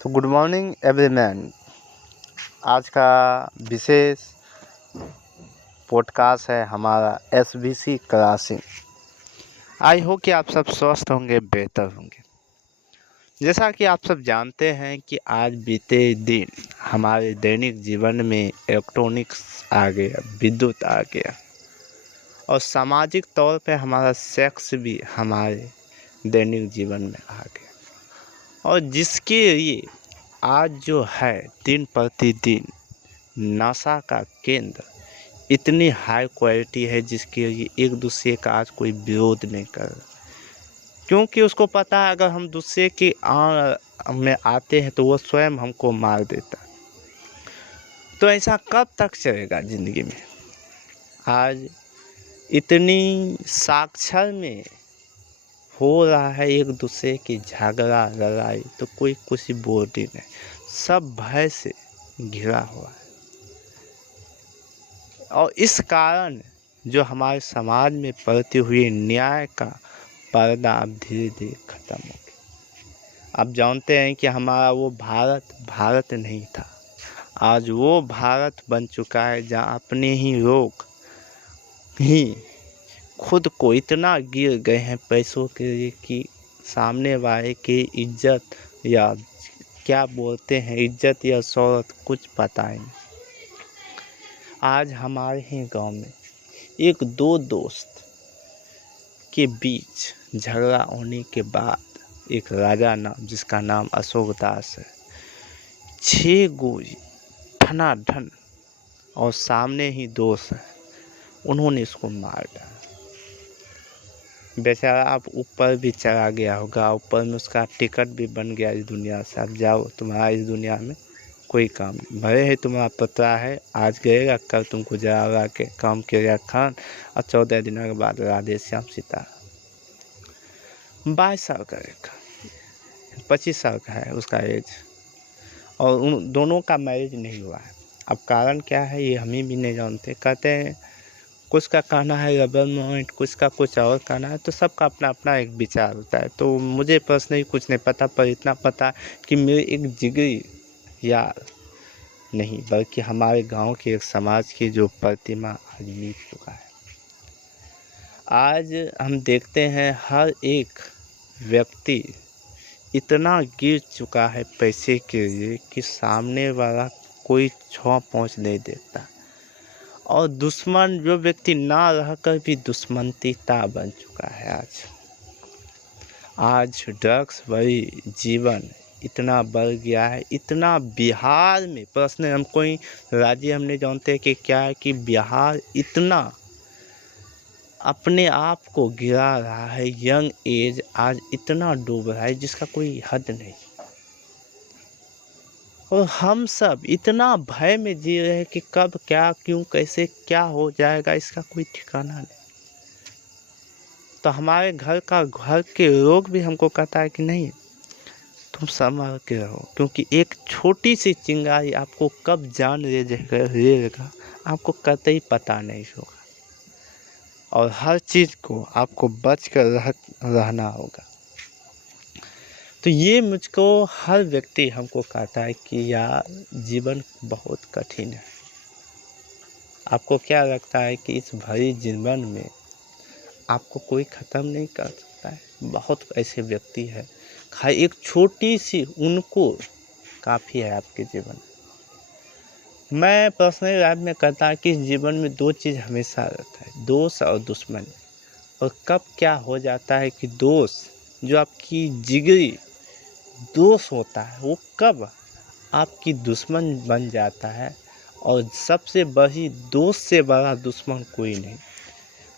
तो good morning Everyman. आज का विशेष पॉडकास्ट है हमारा एसबीसी क्लासिंग। आई होप कि आप सब स्वस्थ होंगे, बेहतर होंगे। जैसा कि आप सब जानते हैं कि आज बीते दिन हमारे दैनिक जीवन में इलेक्ट्रॉनिक्स आ गया, विद्युत आ गया और सामाजिक तौर पे हमारा सेक्स भी हमारे दैनिक जीवन में आ गया, और जिसके लिए आज जो है दिन प्रतिदिन नासा का केंद्र इतनी हाई क्वालिटी है जिसके लिए एक दूसरे का आज कोई विरोध नहीं कर रहा, क्योंकि उसको पता है अगर हम दूसरे की में आते हैं तो वो स्वयं हमको मार देता। तो ऐसा कब तक चलेगा ज़िंदगी में? आज इतनी साक्षर में हो रहा है एक दूसरे की झगड़ा लड़ाई, तो कोई कुछ बोल ही नहीं, सब भय से घिरा हुआ है। और इस कारण जो हमारे समाज में पड़ती हुई न्याय का पर्दा अब धीरे धीरे खत्म हो गया। आप जानते हैं कि हमारा वो भारत नहीं था, आज वो भारत बन चुका है जहाँ अपने ही लोग ही खुद को इतना गिर गए हैं पैसों के लिए कि सामने वाले की इज्जत या क्या बोलते हैं, इज्जत या शौहरत कुछ पता ही नहीं। आज हमारे ही गांव में एक दो दोस्त के बीच झगड़ा होने के बाद एक राजा नाम, जिसका नाम अशोक दास है, 6 गोली धनाधन और सामने ही दोस्त है, उन्होंने इसको मार डाला। बेचारा अब ऊपर भी चला गया होगा, ऊपर में उसका टिकट भी बन गया इस दुनिया से। अब जाओ, तुम्हारा इस दुनिया में कोई काम नहीं। भले ही तुम्हारा पता है आज गएगा, कल तुमको जरा के काम किया खान, और 14 दिनों के बाद राधे श्याम सीता। 22 साल का एक 25 साल का है उसका एज, और उन दोनों का मैरिज नहीं हुआ है। अब कारण क्या है ये हमें भी नहीं जानते। कहते हैं कुछ का कहना है गवर्नमेंट, कुछ का कुछ और कहना है, तो सबका अपना अपना एक विचार होता है। तो मुझे पर्सनली कुछ नहीं पता, पर इतना पता कि मेरे एक जिगरी यार नहीं बल्कि हमारे गांव के एक समाज की जो प्रतिमा आज मिट चुका है। आज हम देखते हैं हर एक व्यक्ति इतना गिर चुका है पैसे के लिए कि सामने वाला कोई छुआ पहुँच नहीं देता, और दुश्मन जो व्यक्ति ना रहकर भी दुश्मनता बन चुका है। आज ड्रग्स भरी जीवन इतना बढ़ गया है, इतना बिहार में पर्सनल हम कोई राज्य हम नहीं जानते कि क्या है, कि बिहार इतना अपने आप को गिरा रहा है, यंग एज आज इतना डूब रहा है जिसका कोई हद नहीं। और हम सब इतना भय में जी रहे हैं कि कब क्या क्यों कैसे क्या हो जाएगा इसका कोई ठिकाना नहीं। तो हमारे घर के लोग भी हमको कहता है कि नहीं, तुम संभल के रहो, क्योंकि एक छोटी सी चिंगारी आपको कब जान ले लेगा आपको कतई पता नहीं होगा, और हर चीज़ को आपको बच कर रहना होगा। तो ये मुझको हर व्यक्ति हमको कहता है कि यार जीवन बहुत कठिन है। आपको क्या लगता है कि इस भरी जीवन में आपको कोई ख़त्म नहीं कर सकता है? बहुत ऐसे व्यक्ति हैं, खाली एक छोटी सी उनको काफ़ी है आपके जीवन में। मैं पर्सनली लाइफ में कहता हूँ कि जीवन में 2 चीज़ हमेशा रहता है, दोस्त और दुश्मन। और कब क्या हो जाता है कि दोस्त जो आपकी जिगरी दोस्त होता है वो कब आपकी दुश्मन बन जाता है, और सबसे बड़ी दोस्त से बड़ा दुश्मन कोई नहीं।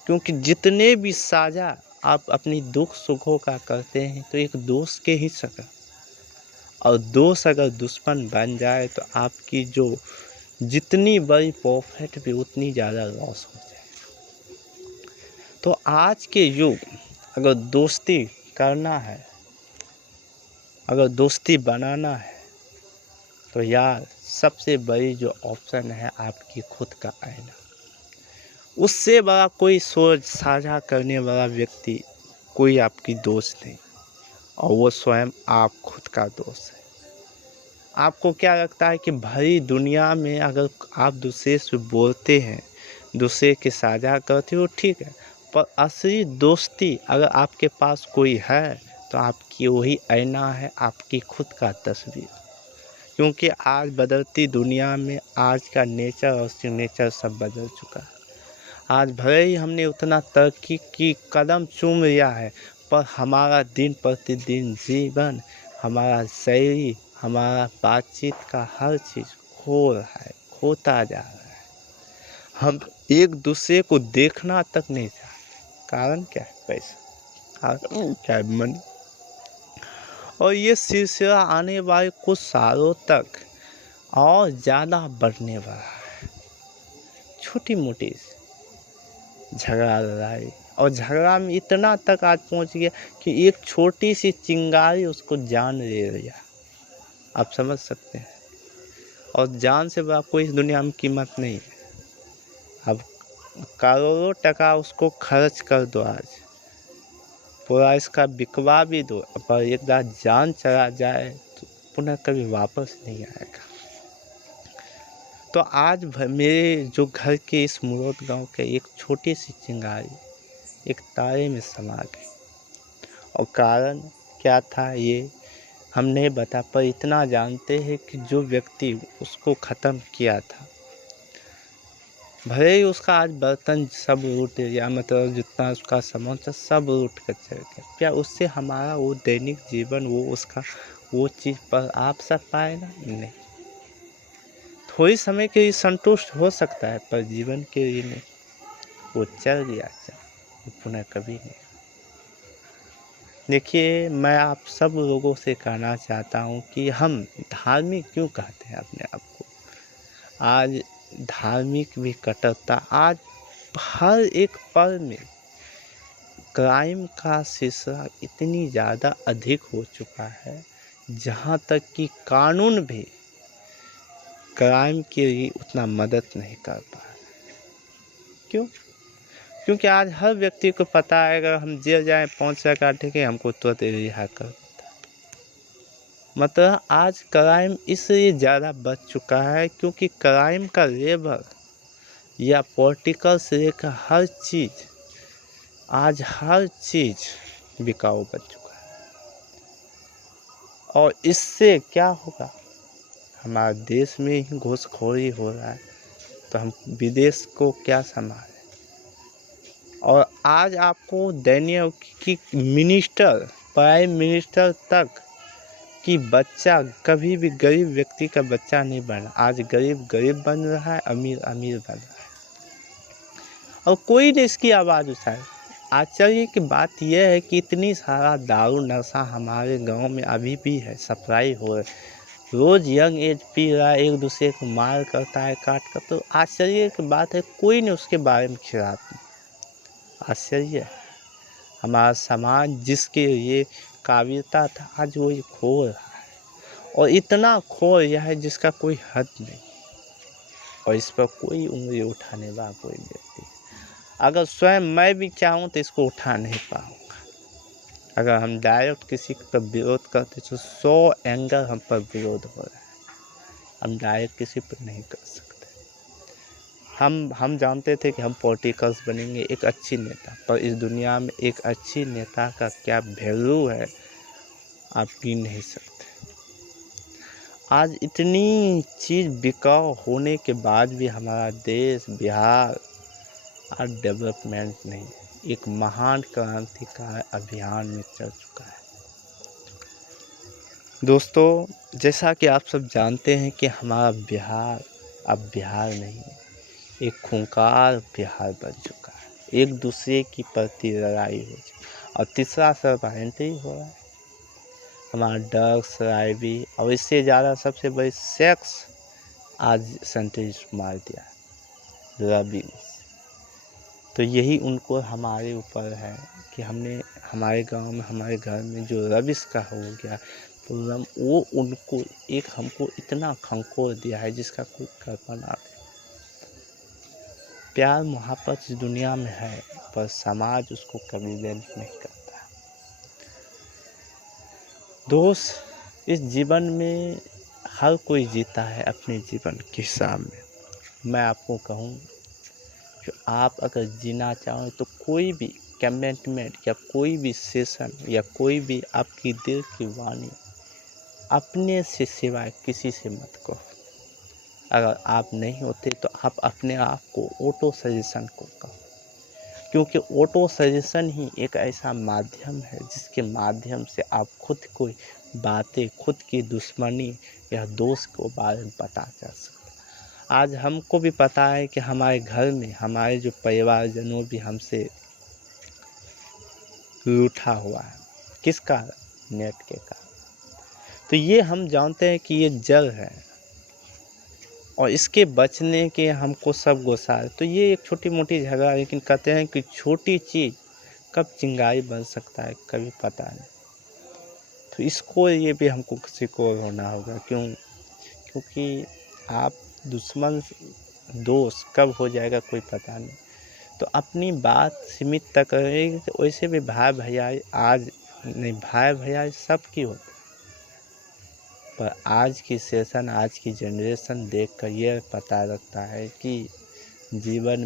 क्योंकि जितने भी साझा आप अपनी दुख सुखों का करते हैं तो एक दोस्त के ही सका, और दोस्त अगर दुश्मन बन जाए तो आपकी जो जितनी बड़ी प्रॉफिट भी उतनी ज़्यादा लॉस हो जाए। तो आज के युग अगर दोस्ती करना है, अगर दोस्ती बनाना है, तो यार सबसे बड़ी जो ऑप्शन है आपकी खुद का आईना। उससे बड़ा कोई सोच साझा करने वाला व्यक्ति कोई आपकी दोस्त नहीं, और वो स्वयं आप खुद का दोस्त है। आपको क्या लगता है कि भरी दुनिया में अगर आप दूसरे से बोलते हैं, दूसरे के साझा करते हो, ठीक है, पर असली दोस्ती अगर आपके पास कोई है तो आपकी वही आईना है, आपकी खुद का तस्वीर। क्योंकि आज बदलती दुनिया में आज का नेचर और सिग्नेचर सब बदल चुका है। आज भले ही हमने उतना तरक्की की कदम चूम लिया है, पर हमारा दिन प्रतिदिन जीवन, हमारा शैली, हमारा बातचीत का हर चीज़ खो रहा है, खोता जा रहा है। हम एक दूसरे को देखना तक नहीं चाहते। कारण क्या है? पैसा। कारण क्या है? मनी। और ये सिलसिला आने वाले कुछ सालों तक और ज़्यादा बढ़ने वाला है। छोटी मोटी झगड़ा लड़ाई, और झगड़ा में इतना तक आज पहुंच गया कि एक छोटी सी चिंगारी उसको जान ले लिया। आप समझ सकते हैं। और जान से बड़ा कोई इस दुनिया में कीमत नहीं है। अब करोड़ों टका उसको खर्च कर दो, आज पूरा इसका बिकवा भी दो, पर एक बार जान चला जाए तो पुनः कभी वापस नहीं आएगा। तो आज मेरे जो घर के इस मुरौत गांव के एक छोटी सी चिंगारी एक तारे में समा गई। और कारण क्या था ये हम नहीं बता, पर इतना जानते हैं कि जो व्यक्ति उसको ख़त्म किया था, भले ही उसका आज बर्तन सब लूट गया, मतलब जितना उसका सामान था सब लूट कर चल गया, क्या उससे हमारा वो दैनिक जीवन, वो उसका वो चीज़ पर आप सब पाएगा? नहीं। थोड़ी समय के लिए संतुष्ट हो सकता है, पर जीवन के लिए नहीं। वो चल गया, वो पुनः कभी नहीं। देखिए, मैं आप सब लोगों से कहना चाहता हूँ कि हम धार्मिक क्यों कहते हैं अपने आप को। आज धार्मिक भी कट्टरता, आज हर एक पल में क्राइम का सिलसिला इतनी ज़्यादा अधिक हो चुका है, जहाँ तक कि कानून भी क्राइम के लिए उतना मदद नहीं कर पा रहा। क्यों? क्योंकि आज हर व्यक्ति को पता है अगर हम जेल जाएं 5 काटे के हमको तुरंत रिहा कर देता है। मतलब आज क्राइम इसलिए ज़्यादा बढ़ चुका है क्योंकि क्राइम का लेवल या पॉलिटिकल से लेकर हर चीज़, आज हर चीज़ बिकाऊ बन चुका है। और इससे क्या होगा? हमारे देश में ही घूसखोरी हो रहा है, तो हम विदेश को क्या संभालें। और आज आपको दैनिक की मिनिस्टर, प्राइम मिनिस्टर तक कि बच्चा कभी भी गरीब व्यक्ति का बच्चा नहीं बना। आज गरीब गरीब बन रहा है, अमीर अमीर बन रहा है, और कोई नहीं इसकी आवाज़ उठाए। आश्चर्य की बात यह है कि इतनी सारा दारू नशा हमारे गांव में अभी भी है, सप्लाई हो रहा है। रोज़ यंग एज पी रहा है, एक दूसरे को मार करता है, काट कर। तो आश्चर्य की बात है, कोई नहीं उसके बारे में खिलाफ। आश्चर्य है। हमारा समाज जिसके लिए काबिलियता था, आज वो खो रहा है, और इतना खो रहा है जिसका कोई हद नहीं। और इस पर कोई उंगली उठाने वाला कोई व्यक्ति, अगर स्वयं मैं भी चाहूँ तो इसको उठा नहीं पाऊँगा। अगर हम डायरेक्ट किसी पर विरोध करते तो 100 एंगल हम पर विरोध हो रहा है। हम डायरेक्ट किसी पर नहीं कर सकते। हम जानते थे कि हम पॉलिटिकल्स बनेंगे, एक अच्छी नेता, पर इस दुनिया में एक अच्छी नेता का क्या वैल्यू है आप गिन नहीं सकते। आज इतनी चीज़ बिकाऊ होने के बाद भी हमारा देश बिहार आज डेवलपमेंट नहीं, एक महान क्रांतिकारी अभियान में चल चुका है। दोस्तों, जैसा कि आप सब जानते हैं कि हमारा बिहार अब बिहार नहीं है, एक खूंखार बिहार बन चुका है। एक दूसरे की प्रति लड़ाई हो चुकी, और तीसरा सर्वहांति हो रहा है हमारा ड्रग्स भी, और इससे ज़्यादा सबसे बड़ी सेक्स। आज सेंटेंस मार दिया रबी। तो यही उनको हमारे ऊपर है कि हमने हमारे गांव में, हमारे घर में जो रबिश का हो गया प्रॉब्लम, वो उनको एक हमको इतना खंखोर दिया है जिसका कोई कल्पना नहीं। प्यार मोहब्बत इस दुनिया में है, पर समाज उसको कभी वैल्यू नहीं करता। दोस्त, इस जीवन में हर कोई जीता है अपने जीवन के हिसाब में। मैं आपको कहूँ कि आप अगर जीना चाहें तो कोई भी कमिटमेंट या कोई भी सेशन या कोई भी आपकी दिल की वाणी अपने से सिवाय किसी से मत कहो। अगर आप नहीं होते तो आप अपने आप को ऑटो सजेशन को कहो, क्योंकि ऑटो सजेशन ही एक ऐसा माध्यम है जिसके माध्यम से आप खुद को बातें, खुद की दुश्मनी या दोस्त को बारे में पता चल सकता है। आज हमको भी पता है कि हमारे घर में हमारे जो परिवारजनों भी हमसे रूठा हुआ है, किस कारण? नेट के कारण। तो ये हम जानते हैं कि ये जड़ है और इसके बचने के हमको सब गुस्सा। तो ये एक छोटी मोटी झगड़ा, लेकिन कहते हैं कि छोटी चीज़ कब चिंगारी बन सकता है कभी पता नहीं। तो इसको ये भी हमको किसी को होना होगा, क्योंकि आप दुश्मन दोस्त कब हो जाएगा कोई पता नहीं। तो अपनी बात सीमित तक रहेगी। तो वैसे भी भाई भैया आज नहीं, भाई भैया सबकी होता है, पर आज की सेशन, आज की जनरेशन देखकर ये पता लगता है कि जीवन